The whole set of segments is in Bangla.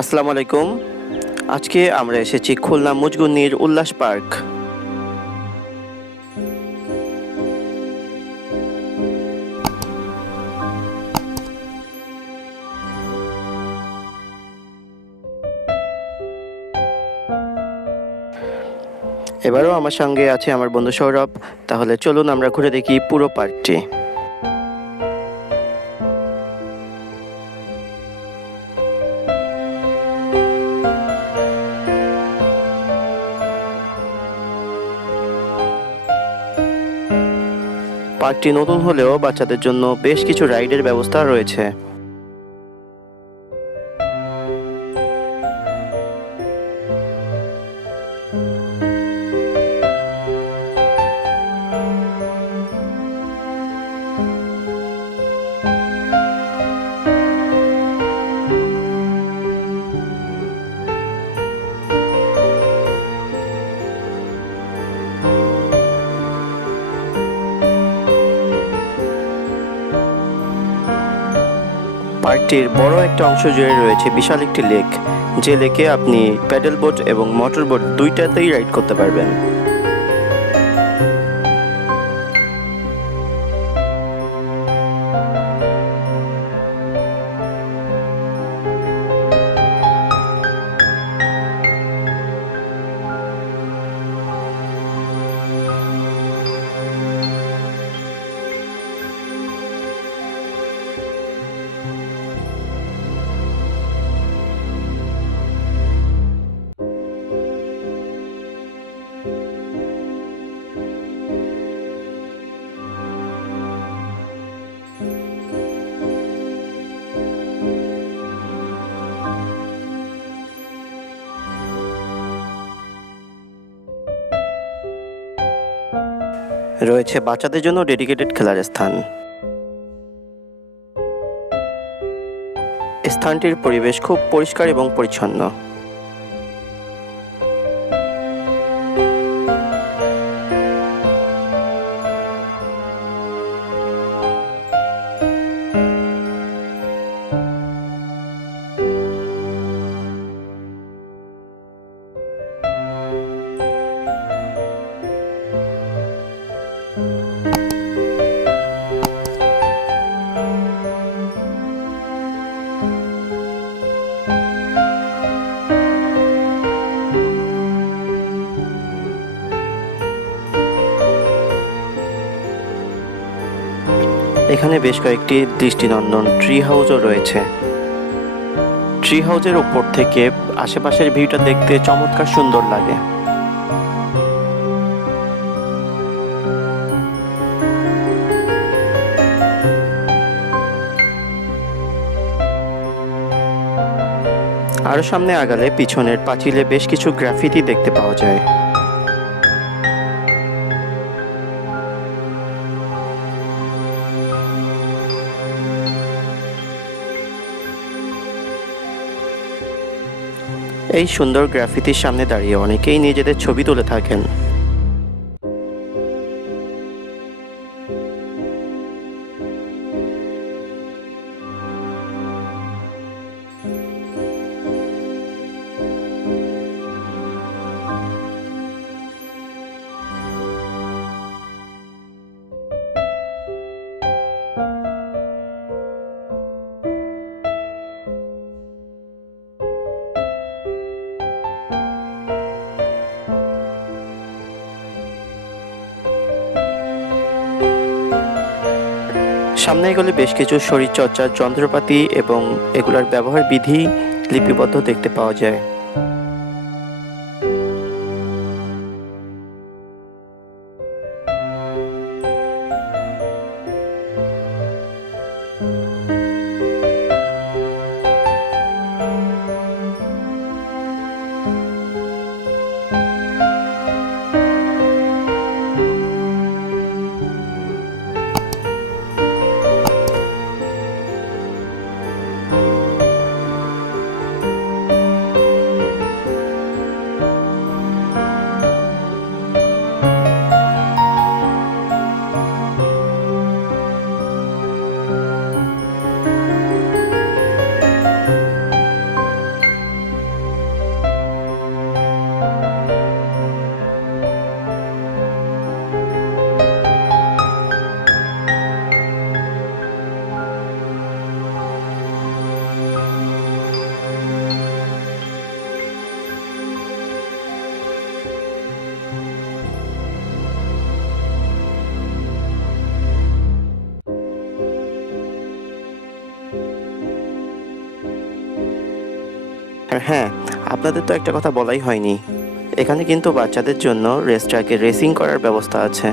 আসসালামু আলাইকুম। আজকে আমরা এসেছি খুলনা মুজগুন্নির উল্লাস পার্ক। এবারও আমার সঙ্গে আছে আমার বন্ধু সৌরভ। তাহলে চলুন আমরা ঘুরে দেখি পুরো পার্কটি। পার্কটি নতুন হলেও বাচ্চাদের জন্য বেশ কিছু রাইডের ব্যবস্থা রয়েছে। পার্কটির বড় একটা অংশ জুড়ে রয়েছে বিশাল একটি লেক, যে লেকে আপনি প্যাডেল বোট এবং মোটর বোট দুইটাতেই রাইড করতে পারবেন। রয়েছে বাচ্চাদের জন্য ডেডিকেটেড খেলার স্থান। স্থানটির পরিবেশ খুব পরিষ্কার এবং পরিচ্ছন্ন। এখানে বেশ কয়েকটি দৃষ্টিনন্দন ট্রি হাউসও রয়েছে। ট্রি হাউসের উপর থেকে আশেপাশের ভিউটা দেখতে চমৎকার সুন্দর লাগে। আরো সামনে আগালে পিছনের পাঁচিলে বেশ কিছু গ্রাফিতি দেখতে পাওয়া যায়। এই সুন্দর গ্রাফিতির সামনে দাঁড়িয়ে অনেকেই নিজেদের ছবি তুলে থাকেন। সামনে এগোলে বেশ কিছু শরীরচর্চার যন্ত্রপাতি এবং এগুলোর ব্যবহার বিধি লিপিবদ্ধ দেখতে পাওয়া যায়। আর হ্যাঁ, আপনাদের তো একটা কথা বলাই হয়নি, এখানে কিন্তু বাচ্চাদের জন্য রেস ট্র্যাকে রেসিং করার ব্যবস্থা আছে।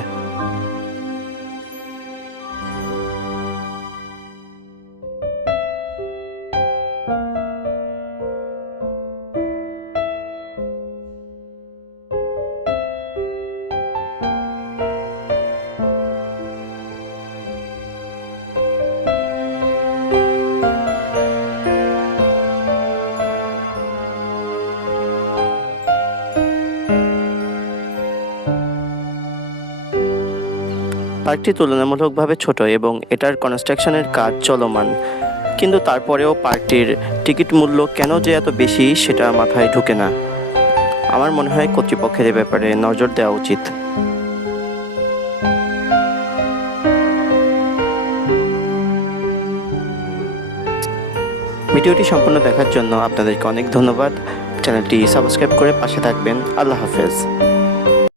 পার্কটি তুলনামূলকভাবে ছোট এবং এটার কনস্ট্রাকশনের কাজ চলমান, কিন্তু তারপরেও পার্কটির টিকিট মূল্য কেন যে এত বেশি সেটা মাথায় ঢোকে না। আমার মনে হয় কর্তৃপক্ষের এ ব্যাপারে নজর দেওয়া উচিত। ভিডিওটি সম্পূর্ণ দেখার জন্য আপনাদেরকে অনেক ধন্যবাদ। চ্যানেলটি সাবস্ক্রাইব করে পাশে থাকবেন। আল্লাহ হাফেজ।